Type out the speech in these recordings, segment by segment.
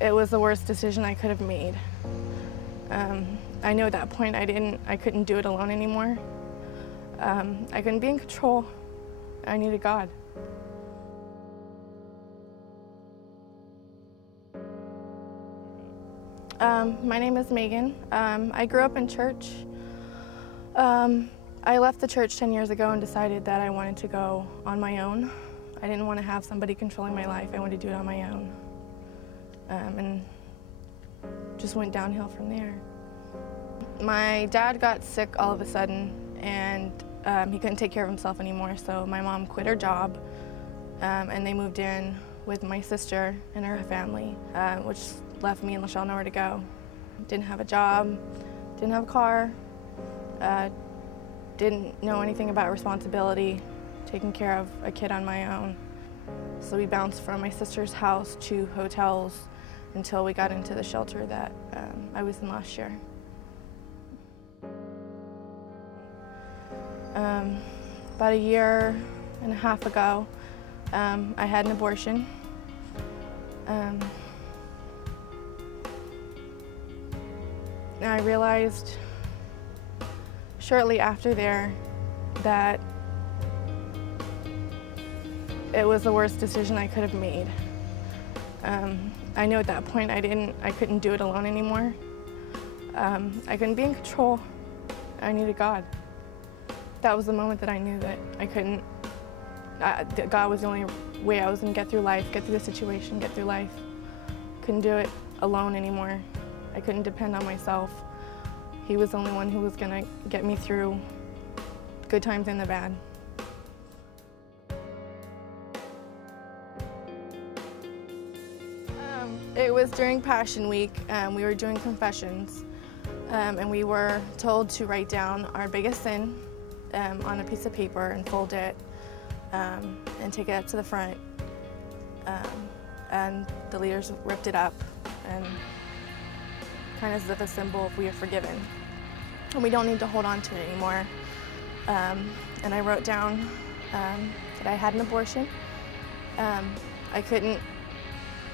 It was the worst decision I could have made. I knew at that point I couldn't do it alone anymore. I couldn't be in control. I needed God. My name is Megan. I grew up in church. I left the church 10 years ago and decided that I wanted to go on my own. I didn't want to have somebody controlling my life. I wanted to do it on my own. And just went downhill from there. My dad got sick all of a sudden, and he couldn't take care of himself anymore, so my mom quit her job, and they moved in with my sister and her family, which left me and Lachelle nowhere to go. Didn't have a job, didn't have a car, didn't know anything about responsibility, taking care of a kid on my own. So we bounced from my sister's house to hotels until we got into the shelter that I was in last year. About a year and a half ago, I had an abortion. And I realized shortly after there that it was the worst decision I could have made. I knew at that point I couldn't do it alone anymore. I couldn't be in control. I needed God. That was the moment that I knew that I couldn't, that God was the only way I was going to get through life, get through the situation, get through life. Couldn't do it alone anymore. I couldn't depend on myself. He was the only one who was going to get me through good times and the bad. It was during Passion Week. We were doing confessions, and we were told to write down our biggest sin on a piece of paper and fold it and take it up to the front. And the leaders ripped it up, and kind of as if a symbol of we are forgiven. And we don't need to hold on to it anymore. And I wrote down that I had an abortion.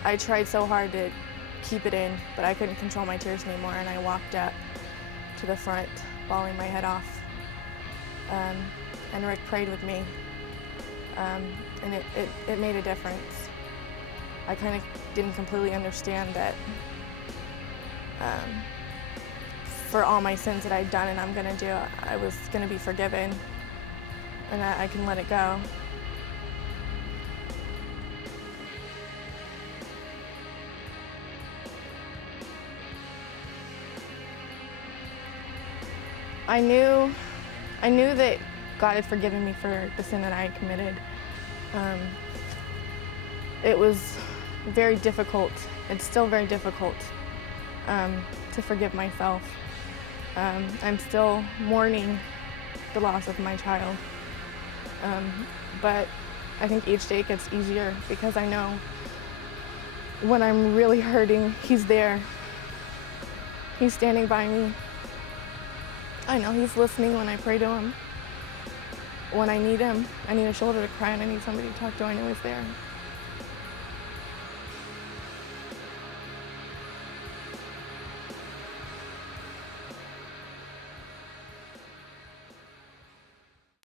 I tried so hard to keep it in, but I couldn't control my tears anymore, and I walked up to the front, bawling my head off. And Rick prayed with me, and it made a difference. I kind of didn't completely understand that for all my sins that I'd done and I'm going to do, I was going to be forgiven, and I can let it go. I knew that God had forgiven me for the sin that I had committed. It was very difficult. It's still very difficult to forgive myself. I'm still mourning the loss of my child. But I think each day gets easier because I know when I'm really hurting, He's there. He's standing by me. I know He's listening when I pray to Him. When I need Him, I need a shoulder to cry on, I need somebody to talk to, I know He's there.